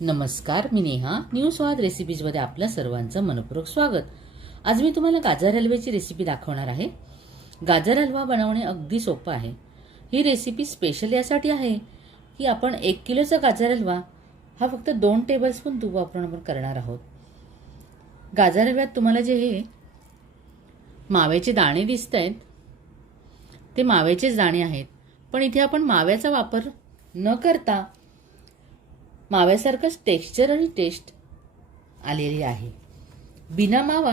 नमस्कार, मी नेहा. न्यू स्वाद रेसिपीजमध्ये आपलं सर्वांचं मनपूर्वक स्वागत. आज मी तुम्हाला गाजर हलव्याची रेसिपी दाखवणार आहे. गाजर हलवा बनवणे अगदी सोपं आहे. ही रेसिपी स्पेशल यासाठी आहे की आपण 1 किलोचा गाजर हलवा हा फक्त 2 टेबलस्पून तूप वापरून आपण करणार आहोत. गाजर हलव्यात तुम्हाला जे हे माव्याचे दाणे दिसत आहेत ते माव्याचेच दाणे आहेत, पण इथे आपण माव्याचा वापर न करता माव्यासारखंच टेक्स्चर आणि टेस्ट आलेली आहे. बिना मावा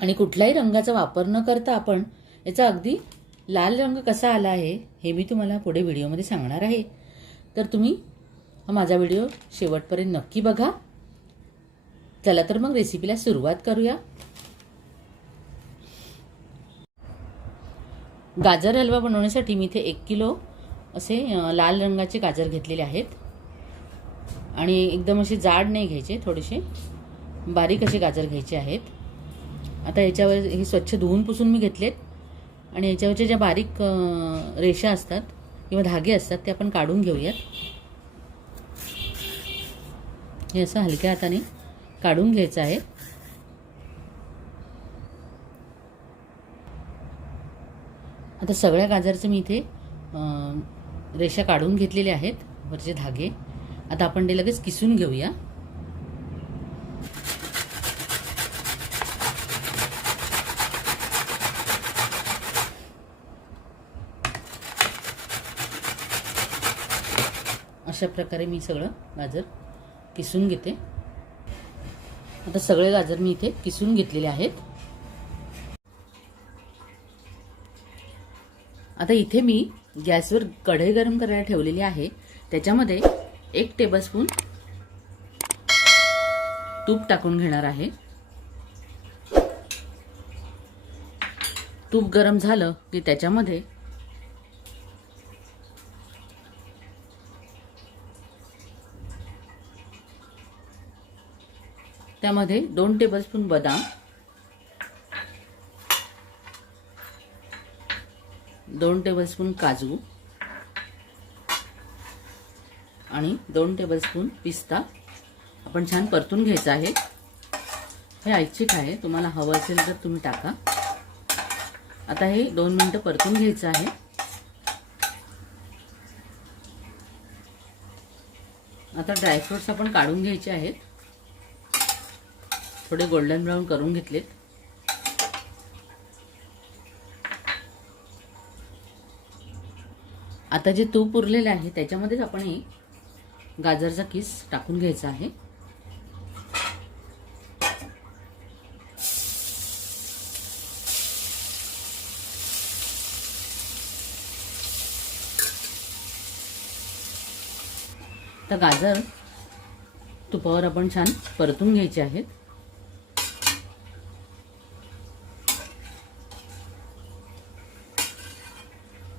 आणि कुठल्याही रंगाचा वापर न करता आपण याचा अगदी लाल रंग कसा आला आहे हे मी तुम्हाला पुढे व्हिडिओमध्ये सांगणार आहे. तर तुम्ही हा माझा व्हिडिओ शेवटपर्यंत नक्की बघा. चला तर मग रेसिपीला सुरुवात करूया. गाजर हलवा बनवण्यासाठी मी इथे 1 किलो असे लाल रंगाचे गाजर घेतलेले आहेत आणि एकदम असे जाड नाही घ्यायचे, थोडेसे बारीक असे गाजर घ्यायचे आहेत. आता याच्यावर हे स्वच्छ धुवून पुसून मी घेतलेत आणि याच्यावरच्या ज्या बारीक रेषा असतात किंवा धागे असतात ते आपण काढून घेऊयात. हे असं हलक्या हाताने काढून घ्यायचं आहे. आता सगळ्या गाजरचे मी इथे रेषा काढून घेतलेले आहेत, वरचे धागे. आता आपण ते लगेच किसून घेऊया. अशा प्रकारे मी सगळं गाजर किसून घेते. आता सगळे गाजर मी इथे किसून घेतलेले आहेत. आता इथे मी गॅसवर कढई गरम करायला ठेवलेली आहे. त्याच्यामध्ये 1 टेबलस्पून तूप टाकून घेणार आहे. तूप गरम झालं की त्याच्यामध्ये त्यामध्ये 2 टेबलस्पून बदाम, 2 टेबलस्पून काजू आणि 2 टेबलस्पून पिस्ता आपण छान परतून घ्यायचं आहे. हे ऐच्छिक आहे, तुम्हाला हवं असेल तर तुम्ही टाका. आता हे 2 मिनिटं परतून घ्यायचं आहे. आता ड्रायफ्रुट्स आपण काढून घ्यायचे आहेत. थोडे गोल्डन ब्राऊन करून घेतलेत. आता जे तूप उरलेले आहे त्याच्यामध्येच आपण हे गाजरचा किस टाकून घ्यायचा आहे. तर गाजर तुपावर आपण छान परतून घ्यायचे आहेत.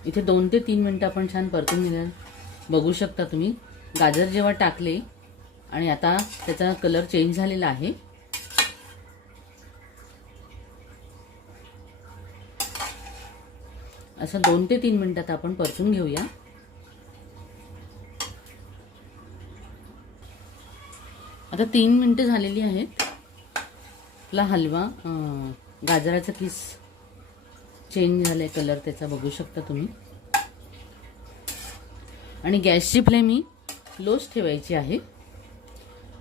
इथे 2 ते 3 मिनिटं आपण छान परतून घेऊया. बघू शकता तुम्ही गाजर जेव्हा टाकले आणि आता त्याचा कलर चेंज झालेला आहे. असं 2 ते 3 मिनिटात आपण परतून घेऊया. आता 3 मिनिटं झालेली आहेत. आपला हलवा गाजराचा किस चेंज झालाय कलर त्याचा, बघू शकता तुम्ही. आणि गॅसची फ्लेम ही लोच ठेवायची आहे.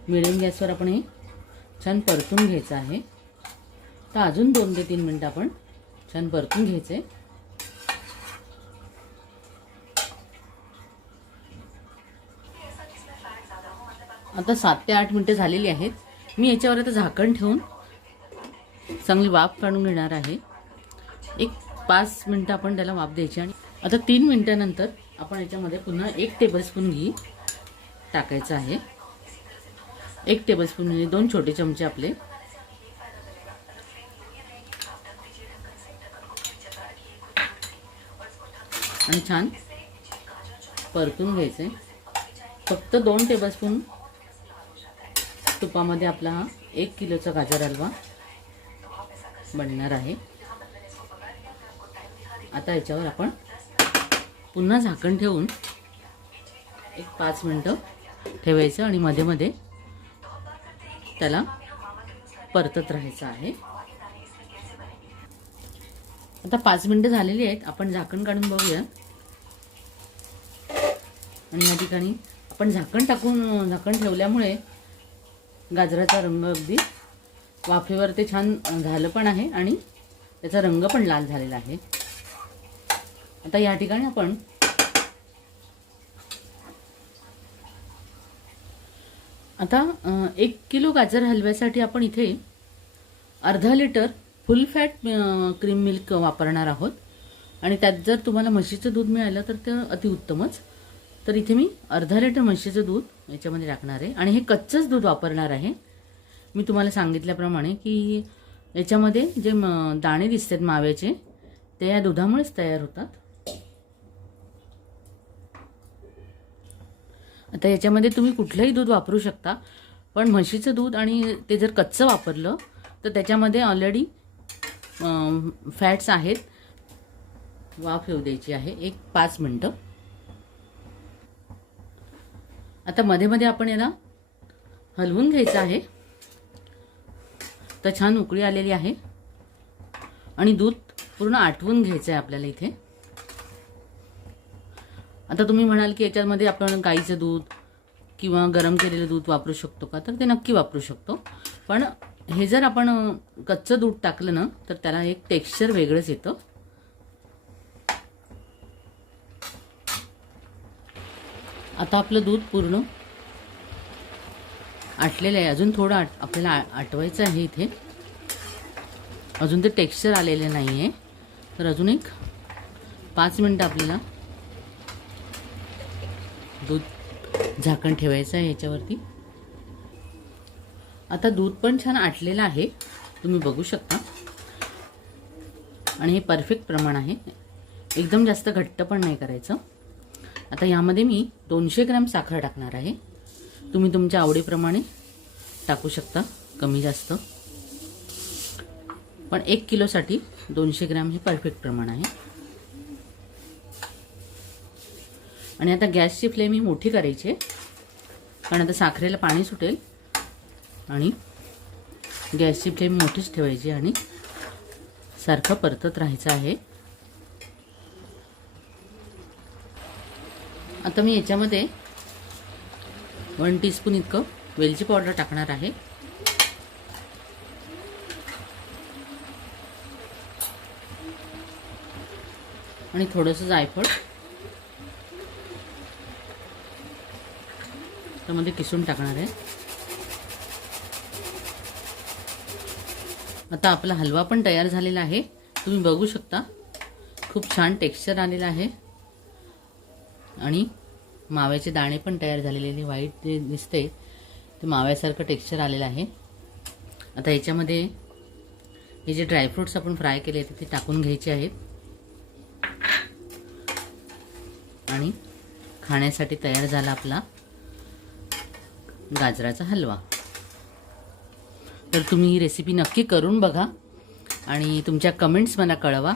मिडियम गॅसवर आपण हे छान परतून घ्यायचं आहे. तर अजून 2 ते 3 मिनिटं आपण छान परतून घ्यायचे. आता 7 ते 8 मिनिटं झालेली आहेत. मी याच्यावर आता झाकण ठेवून चांगली वाफ काढून घेणार आहे. एक 5 मिनिटं आपण त्याला वाफ द्यायची. आणि आता 3 मिनिटांनंतर आपण याच्यामध्ये पुन्हा 1 टेबलस्पून घी टाकायचं आहे. 1 टेबलस्पून म्हणजे 2 छोटे चमचे आपले. आणि छान परतून घ्यायचे. फक्त 2 टेबलस्पून तुपामध्ये आपला हा 1 किलोचा गाजर हलवा बनणार आहे. आता याच्यावर आपण पुन्हा झाकण ठेवून एक 5 मिनिटं ठेवायचं आणि मध्ये मध्ये त्याला परतत राहायचं आहे. आता 5 मिनिटं झालेली आहेत. आपण झाकण काढून बघूया. आणि या ठिकाणी आपण झाकण ठेवल्यामुळे गाजराचा रंग अगदी वाफेवर ते छान झालं पण आहे आणि त्याचा रंग पण लाल झालेला आहे. आता या ठिकाणी आपण आता 1 किलो गाजर हलव्यासाठी आपण इथे अर्धा लिटर फुल फॅट क्रीम मिल्क वापरणार आहोत. आणि त्यात जर तुम्हाला म्हशीचं दूध मिळालं तर ते अतिउत्तमच. तर इथे मी अर्धा लिटर म्हशीचं दूध याच्यामध्ये टाकणार आहे आणि हे कच्चंच दूध वापरणार आहे. मी तुम्हाला सांगितल्याप्रमाणे की याच्यामध्ये जे दाणे दिसतात माव्याचे ते या दुधामुळेच तयार होतात. आता याच्यामध्ये तुम्ही कुठलंही दूध वापरू शकता, पण म्हशीचं दूध आणि ते जर कच्चं वापरलं तर त्याच्यामध्ये ऑलरेडी फॅट्स आहेत. वाफ येऊ द्यायची आहे 5 मिनिटं. आता मध्ये मध्ये आपण याला हलवून घ्यायचं आहे. तर छान उकळी आलेली आहे आणि दूध पूर्ण आटवून घ्यायचं आहे आपल्याला इथे. आता तुम्ही म्हणाल की याच्यामध्ये आपण गाईचं दूध किंवा गरम केलेलं दूध वापरू शकतो का, तर ते नक्की वापरू शकतो. पण हे जर आपण कच्चं दूध टाकलं ना तर त्याला एक टेक्स्चर वेगळंच येतं. आता आपलं दूध पूर्ण आटलेलं आहे. अजून थोडं आपल्याला आटवायचं आहे इथे. अजून ते टेक्स्चर आलेलं नाही आहे. तर अजून एक 5 मिनिटं आपल्याला दूध झाकण ठेवायचं आहे याच्यावरती. आता दूध पण छान आटलेलं आहे, तुम्ही बघू शकता. आणि हे परफेक्ट प्रमाण आहे. एकदम जास्त घट्ट पण नाही करायचं. आता यामध्ये मी 200 ग्रॅम साखर टाकणार आहे. तुम्ही तुमच्या आवडीप्रमाणे टाकू शकता, कमी जास्त. पण 1 किलोसाठी 200 ग्रॅम हे परफेक्ट प्रमाण आहे. आणि आता गॅसची फ्लेम ही मोठी करायची आहे, कारण आता साखरेला पाणी सुटेल. आणि गॅसची फ्लेम मोठीच ठेवायची आणि सारखं परतत राहायचं आहे. आता मी याच्यामध्ये 1 टीस्पून इतकं वेलची पावडर टाकणार आहे. आणि थोडंसं जायफळ त्यामध्ये किसून टाकणार आहे. आता आपला हलवा पण तयार झालेला आहे. तुम्ही बघू शकता, खूप छान टेक्स्चर आलेलं आहे. आणि माव्याचे दाणे पण तयार झालेले, व्हाईट जे दिसते ते माव्यासारखं टेक्स्चर आलेलं आहे. आता याच्यामध्ये हे जे ड्रायफ्रूट्स आपण फ्राय केले ते टाकून घ्यायचे आहेत. आणि खाण्यासाठी तयार झाला आपला गाजराचा हलवा. तर तुम्ही ही रेसिपी नक्की करून बघा आणि तुमच्या कमेंट्स मला कळवा.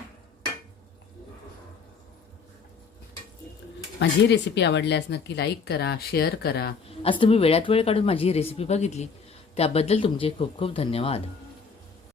माझी ही रेसिपी आवडल्यास नक्की लाईक करा, शेअर करा. आज तुम्ही वेळात वेळ काढून माझी ही रेसिपी बघितली त्याबद्दल तुमचे खूप खूप धन्यवाद.